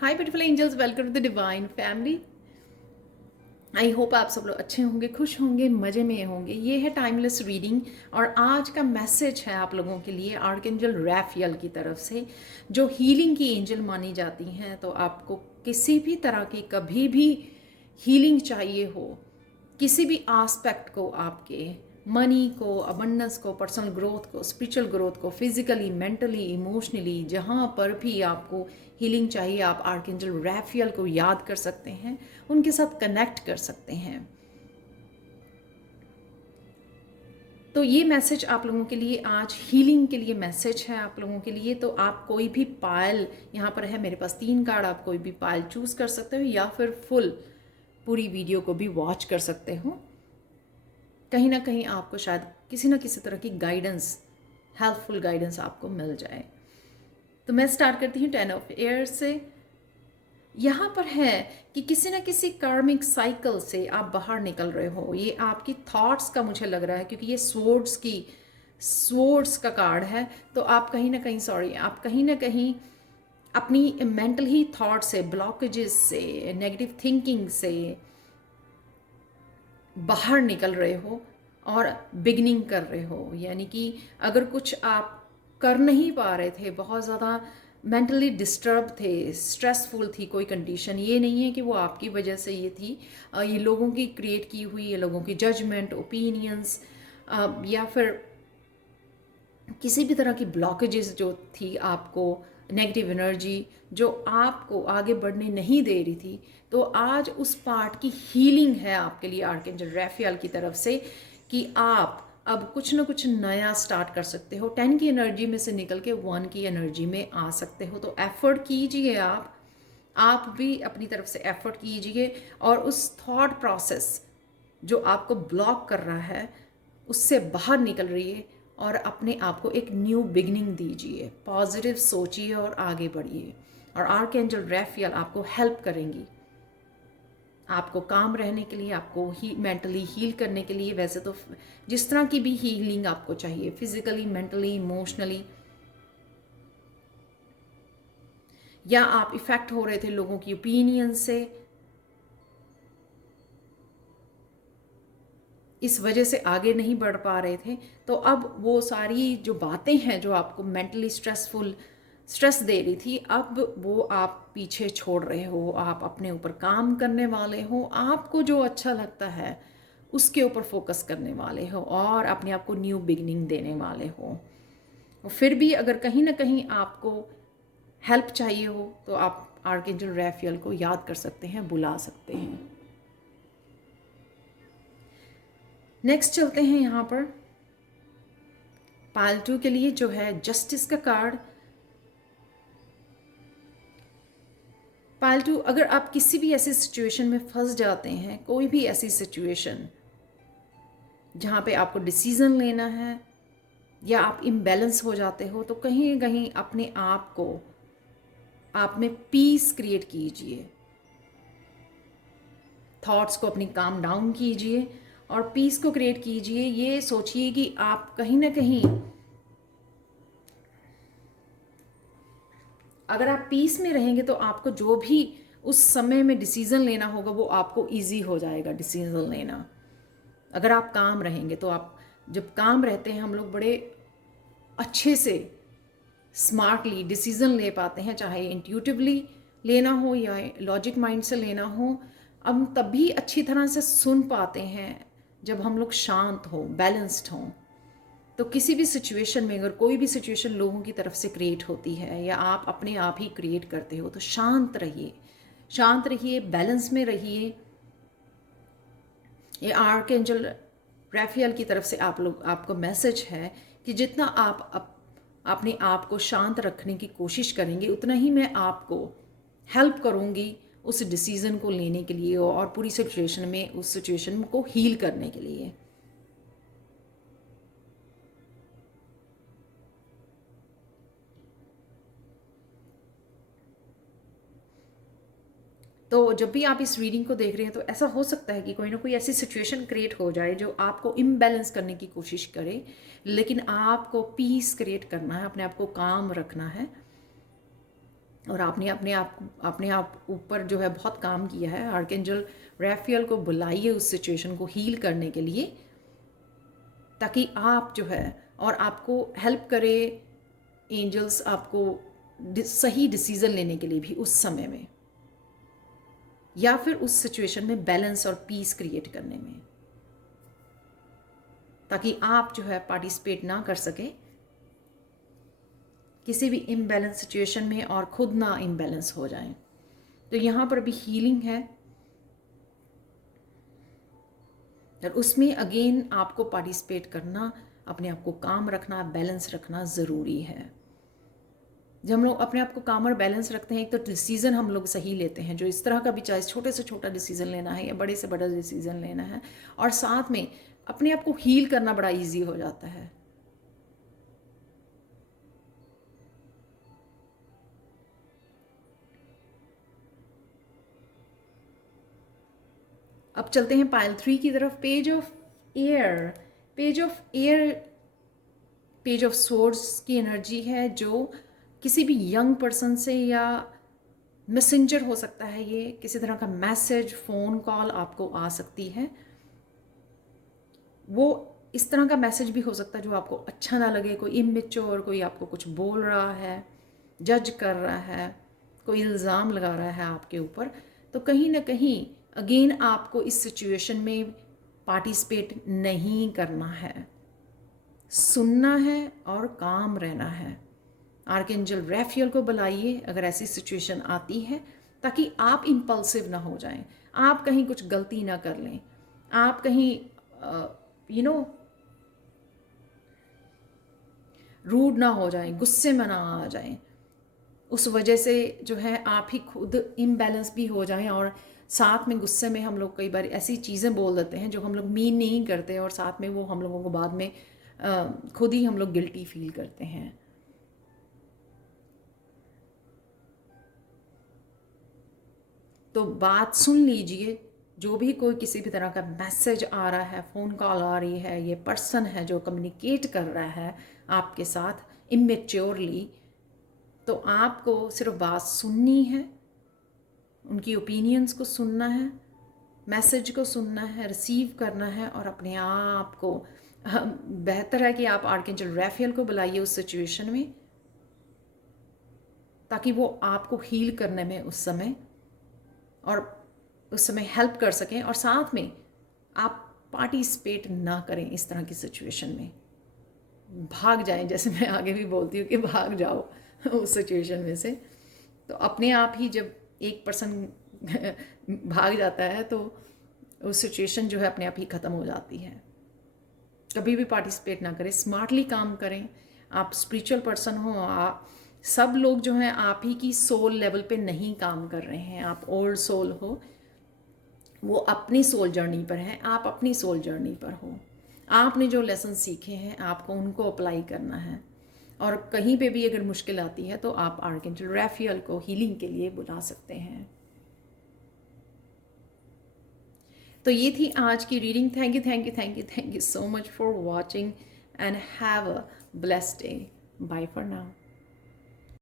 Hi beautiful angels, welcome to the divine family. I hope आप सब लोग अच्छे होंगे, खुश होंगे, मज़े में होंगे। ये है टाइमलेस रीडिंग और आज का मैसेज है आप लोगों के लिए आर्कएंजल रैफियल की तरफ से, जो हीलिंग की एंजल मानी जाती हैं। तो आपको किसी भी तरह की कभी भी हीलिंग चाहिए हो, किसी भी आस्पेक्ट को, आपके मनी को, अबंडेंस को, पर्सनल ग्रोथ को, स्पिरिचुअल ग्रोथ को, फिजिकली, मेंटली, इमोशनली, जहाँ पर भी आपको हीलिंग चाहिए, आप आर्कएंजल रैफियल को याद कर सकते हैं, उनके साथ कनेक्ट कर सकते हैं। तो ये मैसेज आप लोगों के लिए आज हीलिंग के लिए मैसेज है आप लोगों के लिए। तो आप कोई भी पायल, यहाँ पर है मेरे पास 3 कार्ड, आप कोई भी पायल चूज़ कर सकते हो या फिर फुल पूरी वीडियो को भी वॉच कर सकते हो। कहीं ना कहीं आपको शायद किसी ना किसी तरह की गाइडेंस, हेल्पफुल गाइडेंस आपको मिल जाए। तो मैं स्टार्ट करती हूँ 10 ऑफ एयर से। यहाँ पर है कि किसी ना किसी कार्मिक साइकिल से आप बाहर निकल रहे हो। ये आपकी थॉट्स का मुझे लग रहा है, क्योंकि ये स्वॉर्ड्स का कार्ड है। तो आप कहीं ना कहीं आप कहीं ना कहीं अपनी मेंटल ही थॉट से, ब्लॉकेजेस से, नेगेटिव थिंकिंग से बाहर निकल रहे हो और बिगनिंग कर रहे हो। यानी कि अगर कुछ आप कर नहीं पा रहे थे, बहुत ज़्यादा मेंटली डिस्टर्ब थे, स्ट्रेसफुल थी कोई कंडीशन, ये नहीं है कि वो आपकी वजह से ये थी, ये लोगों की क्रिएट की हुई, ये लोगों की जजमेंट, ओपिनियंस, या फिर किसी भी तरह की ब्लॉकेजेस जो थी आपको, नेगेटिव एनर्जी जो आपको आगे बढ़ने नहीं दे रही थी। तो आज उस पार्ट की हीलिंग है आपके लिए आर्कएंजल रैफियल की तरफ से, कि आप अब कुछ ना कुछ नया स्टार्ट कर सकते हो। 10 की एनर्जी में से निकल के 1 की एनर्जी में आ सकते हो। तो एफर्ट कीजिए, आप भी अपनी तरफ से एफर्ट कीजिए और उस थॉट प्रोसेस जो आपको ब्लॉक कर रहा है उससे बाहर निकल रहिए और अपने आप को एक न्यू बिगनिंग दीजिए। पॉजिटिव सोचिए और आगे बढ़िए। और आर्कएंजल रैफियल आपको हेल्प करेंगी, आपको काम रहने के लिए, आपको मेंटली हील करने के लिए। वैसे तो जिस तरह की भी हीलिंग आपको चाहिए, फिजिकली, मेंटली, इमोशनली, या आप इफ़ेक्ट हो रहे थे लोगों की ओपिनियन से, इस वजह से आगे नहीं बढ़ पा रहे थे, तो अब वो सारी जो बातें हैं जो आपको मेंटली स्ट्रेस दे रही थी, अब वो आप पीछे छोड़ रहे हो। आप अपने ऊपर काम करने वाले हो, आपको जो अच्छा लगता है उसके ऊपर फोकस करने वाले हो और अपने आप को न्यू बिगनिंग देने वाले हो। और फिर भी अगर कहीं ना कहीं आपको हेल्प चाहिए हो तो आप आर्कएंजल रैफियल को याद कर सकते हैं, बुला सकते हैं। नेक्स्ट चलते हैं यहाँ पर पालतू के लिए, जो है जस्टिस का कार्ड। पालतू, अगर आप किसी भी ऐसी सिचुएशन में फंस जाते हैं, कोई भी ऐसी सिचुएशन जहाँ पे आपको डिसीज़न लेना है या आप इम्बैलेंस हो जाते हो, तो कहीं कहीं अपने आप को, आप में पीस क्रिएट कीजिए। थॉट्स को अपनी काम डाउन कीजिए और पीस को क्रिएट कीजिए। ये सोचिए कि आप कहीं ना कहीं, अगर आप पीस में रहेंगे तो आपको जो भी उस समय में डिसीज़न लेना होगा वो आपको इजी हो जाएगा डिसीज़न लेना। अगर आप काम रहेंगे तो आप, जब काम रहते हैं हम लोग बड़े अच्छे से स्मार्टली डिसीज़न ले पाते हैं, चाहे इंट्यूटिवली लेना हो या लॉजिक माइंड से लेना हो। हम तभी अच्छी तरह से सुन पाते हैं जब हम लोग शांत हों, बैलेंस्ड हों। तो किसी भी सिचुएशन में, अगर कोई भी सिचुएशन लोगों की तरफ से क्रिएट होती है या आप अपने आप ही क्रिएट करते हो, तो शांत रहिए, शांत रहिए, बैलेंस में रहिए। ये आर्कएंजल रैफियल की तरफ से आपको मैसेज है कि जितना आप अपने आप को शांत रखने की कोशिश करेंगे, उतना ही मैं आपको हेल्प करूँगी उस डिसीज़न को लेने के लिए और पूरी सिचुएशन में उस सिचुएशन को हील करने के लिए। तो जब भी आप इस रीडिंग को देख रहे हैं तो ऐसा हो सकता है कि कोई ना कोई ऐसी सिचुएशन क्रिएट हो जाए जो आपको इम्बैलेंस करने की कोशिश करे, लेकिन आपको पीस क्रिएट करना है, अपने आप को काम रखना है। और आपने अपने आप ऊपर जो है बहुत काम किया है। आर्कएंजल रैफियल को बुलाइए उस सिचुएशन को हील करने के लिए, ताकि आप जो है और आपको हेल्प करे एंजल्स, आपको सही डिसीज़न लेने के लिए भी उस समय में, या फिर उस सिचुएशन में बैलेंस और पीस क्रिएट करने में, ताकि आप जो है पार्टिसिपेट ना कर सके किसी भी इम्बैलेंस सिचुएशन में और खुद ना इम्बैलेंस हो जाए। तो यहाँ पर भी हीलिंग है और उसमें अगेन आपको पार्टिसिपेट करना, अपने आप को काम रखना, बैलेंस रखना ज़रूरी है। जब हम लोग अपने आप को काम और बैलेंस रखते हैं, एक तो डिसीज़न हम लोग सही लेते हैं, जो इस तरह का भी, चाहे छोटे से छोटा डिसीज़न लेना है या बड़े से बड़ा डिसीज़न लेना है, और साथ में अपने आप को हील करना बड़ा ईजी हो जाता है। अब चलते हैं पाइल 3 की तरफ। Page of air, page of air, page of source की एनर्जी है, जो किसी भी यंग पर्सन से या मैसेंजर हो सकता है, ये किसी तरह का मैसेज, फ़ोन कॉल आपको आ सकती है। वो इस तरह का मैसेज भी हो सकता है जो आपको अच्छा ना लगे, कोई इमेच्योर, कोई आपको कुछ बोल रहा है, जज कर रहा है, कोई इल्ज़ाम लगा रहा है आपके ऊपर। तो कहीं ना कहीं अगेन आपको इस सिचुएशन में पार्टिसिपेट नहीं करना है, सुनना है और काम रहना है। आर्कएंजल रैफियल को बुलाइए अगर ऐसी सिचुएशन आती है, ताकि आप इम्पल्सिव ना हो जाएं, आप कहीं कुछ गलती ना कर लें, आप कहीं रूड ना हो जाएं, गुस्से में ना आ जाएं, उस वजह से जो है आप ही खुद इम्बैलेंस भी हो जाएं। और साथ में गुस्से में हम लोग कई बार ऐसी चीज़ें बोल देते हैं जो हम लोग मीन नहीं करते, और साथ में वो हम लोगों को बाद में खुद ही हम लोग गिल्टी फील करते हैं। तो बात सुन लीजिए, जो भी कोई किसी भी तरह का मैसेज आ रहा है, फ़ोन कॉल आ रही है, ये पर्सन है जो कम्युनिकेट कर रहा है आपके साथ इमेच्योरली, तो आपको सिर्फ बात सुननी है, उनकी ओपिनियंस को सुनना है, मैसेज को सुनना है, रिसीव करना है, और अपने आप को बेहतर है कि आप आर्कएंजल रैफियल को बुलाइए उस सिचुएशन में, ताकि वो आपको हील करने में उस समय हेल्प कर सकें, और साथ में आप पार्टिसिपेट ना करें इस तरह की सिचुएशन में, भाग जाएं। जैसे मैं आगे भी बोलती हूँ कि भाग जाओ उस सिचुएशन में से। तो अपने आप ही जब एक पर्सन भाग जाता है तो उस सिचुएशन जो है अपने आप ही ख़त्म हो जाती है। कभी भी पार्टिसिपेट ना करें, स्मार्टली काम करें। आप स्पिरिचुअल पर्सन हो, आप सब लोग जो हैं आप ही की सोल लेवल पे नहीं काम कर रहे हैं। आप ओल्ड सोल हो, वो अपनी सोल जर्नी पर हैं, आप अपनी सोल जर्नी पर हो। आपने जो लेसन सीखे हैं आपको उनको अप्लाई करना है, और कहीं पे भी अगर मुश्किल आती है तो आप आर्कएंजल रैफियल को हीलिंग के लिए बुला सकते हैं। तो ये थी आज की reading. Thank you thank you thank you thank you so much for watching and have a blessed day. Bye for now.